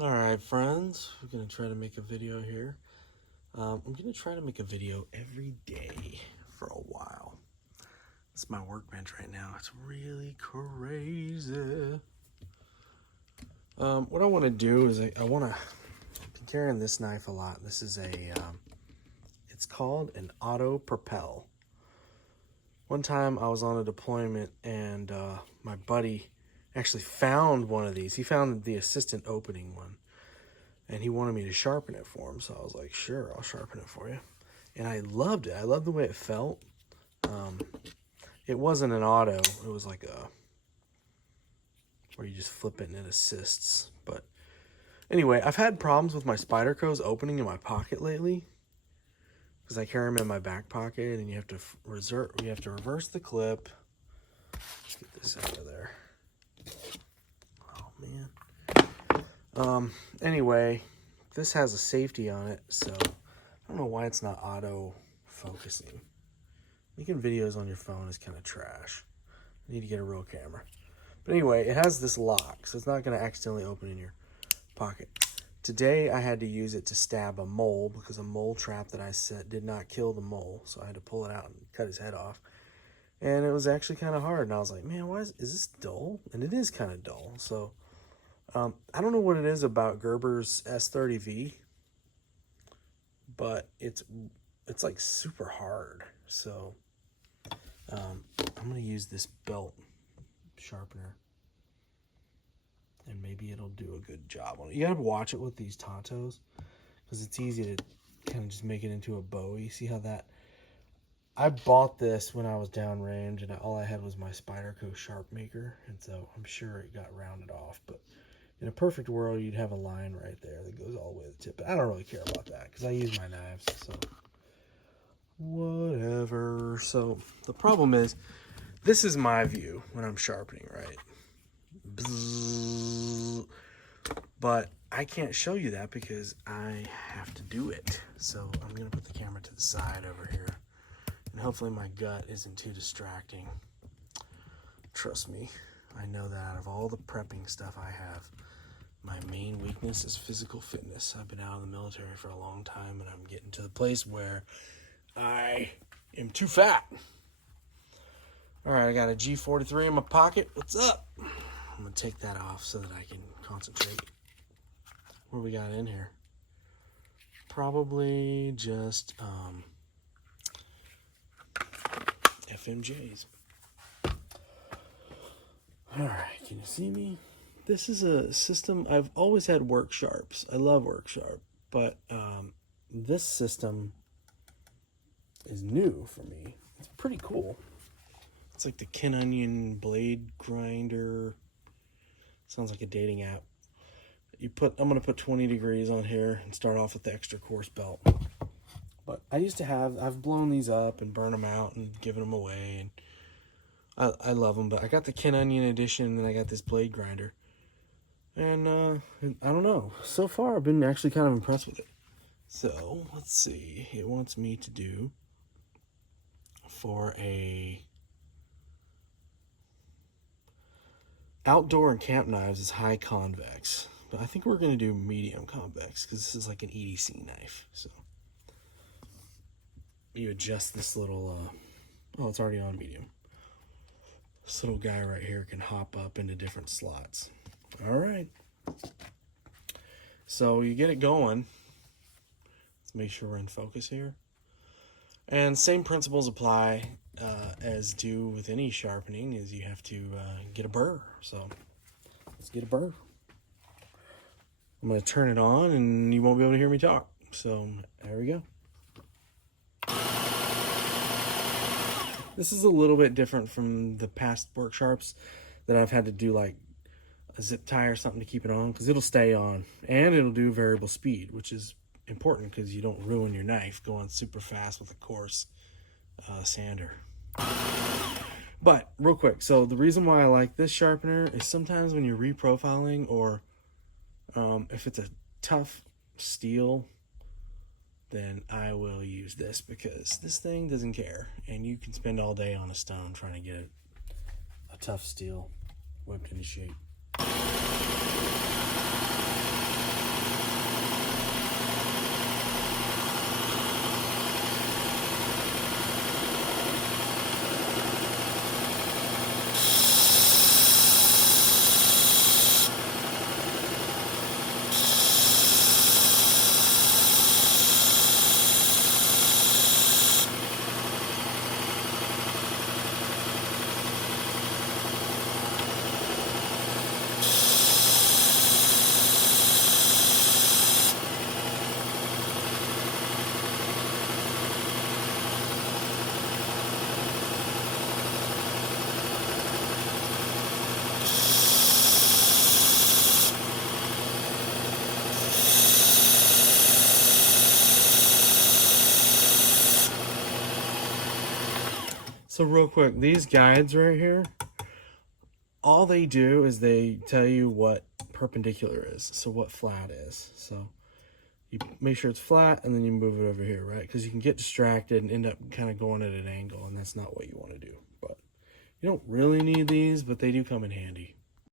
Alright friends, we're going to try to make a video here. I'm going to try to make a video every day for a while. This is my workbench right now. It's really crazy. What I want to do is I want to be carrying this knife a lot. This is it's called an auto Propel. One time I was on a deployment and my buddy actually found one of these. He found the assistant opening one and he wanted me to sharpen it for him. So I was like, sure, I'll sharpen it for you. And I loved it. I loved the way it felt. It wasn't an auto. It was like where you just flip it and it assists. But anyway, I've had problems with my Spydercos opening in my pocket lately because I carry them in my back pocket and you have to reverse the clip. Let's get this out of there. Oh man. Anyway, this has a safety on it, so I don't know why it's not auto focusing. Making videos on your phone is kind of trash. You need to get a real camera. But anyway, it has this lock, so it's not going to accidentally open in your pocket. Today I had to use it to stab a mole because a mole trap that I set did not kill the mole, so I had to pull it out and cut his head off. And it was actually kind of hard, and I was like, man, why is this dull? And it is kind of dull. So I don't know what it is about Gerber's S30V, but it's like super hard. So I'm going to use this belt sharpener, and maybe it'll do a good job on it. You got to watch it with these Tontos because it's easy to kind of just make it into a Bowie. See how that... I bought this when I was downrange, and all I had was my Spyderco sharp maker, and so I'm sure it got rounded off. But in a perfect world, you'd have a line right there that goes all the way to the tip. But I don't really care about that because I use my knives, so whatever. So the problem is, this is my view when I'm sharpening, right? Bzzz. But I can't show you that because I have to do it. So I'm going to put the camera to the side over here. And hopefully my gut isn't too distracting. Trust me, I know that out of all the prepping stuff I have, my main weakness is physical fitness. I've been out of the military for a long time, and I'm getting to the place where I am too fat. All right, I got a G43 in my pocket. What's up? I'm going to take that off so that I can concentrate. What do we got in here? Probably just FMJs. All right, can you see me? This is a system. I've always had work sharps. I love work sharp, but this system is new for me. It's pretty cool. It's like the Ken Onion blade grinder. Sounds like a dating app. I'm gonna put 20 degrees on here and start off with the extra coarse belt. But I've blown these up and burned them out and given them away, and I love them. But I got the Ken Onion edition, and then I got this blade grinder. And I don't know. So far, I've been actually kind of impressed with it. So let's see. It wants me to do for a outdoor and camp knives is high convex, but I think we're going to do medium convex because this is like an EDC knife. So you adjust this little, oh, it's already on medium. This little guy right here can hop up into different slots. All right. So you get it going. Let's make sure we're in focus here. And same principles apply as do with any sharpening, is you have to get a burr. So let's get a burr. I'm going to turn it on and you won't be able to hear me talk. So there we go. This is a little bit different from the past work sharps that I've had to do like a zip tie or something to keep it on, because it'll stay on and it'll do variable speed, which is important because you don't ruin your knife going super fast with a coarse sander. But real quick, so the reason why I like this sharpener is sometimes when you're reprofiling, or if it's a tough steel, then I will use this because this thing doesn't care, and you can spend all day on a stone trying to get a tough steel whipped into shape. So real quick, these guides right here, all they do is they tell you what perpendicular is, so what flat is. So you make sure it's flat, and then you move it over here, right? Because you can get distracted and end up kind of going at an angle, and that's not what you want to do. But you don't really need these, but they do come in handy.